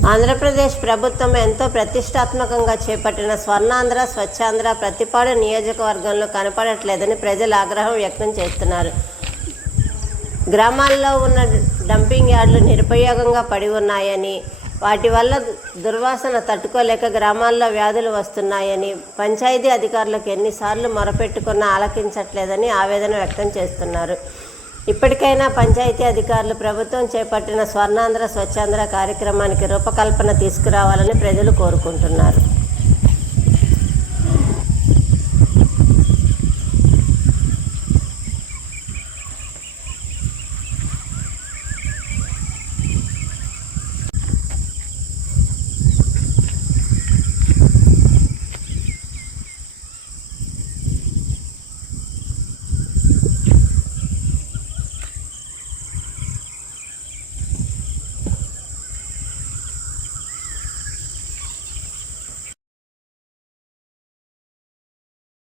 ఆంధ్రప్రదేశ్ ప్రభుత్వం ఎంతో ప్రతిష్టాత్మకంగా చేపట్టిన స్వర్ణాంధ్ర, స్వచ్ఛాంధ్ర ప్రతిపాడు నియోజకవర్గంలో కనపడట్లేదని ప్రజలు ఆగ్రహం వ్యక్తం చేస్తున్నారు. గ్రామాల్లో ఉన్న డంపింగ్ యార్డులు నిరుపయోగంగా పడి ఉన్నాయని, వాటి వల్ల దుర్వాసన తట్టుకోలేక గ్రామాల్లో వ్యాధులు వస్తున్నాయని, పంచాయతీ అధికారులకు ఎన్నిసార్లు మొరపెట్టుకున్నా ఆలకించట్లేదని ఆవేదన వ్యక్తం చేస్తున్నారు. ఇప్పటికైనా పంచాయతీ అధికారులు ప్రభుత్వం చేపట్టిన స్వర్ణాంధ్ర, స్వచ్ఛాంధ్ర కార్యక్రమానికి రూపకల్పన తీసుకురావాలని ప్రజలు కోరుకుంటున్నారు.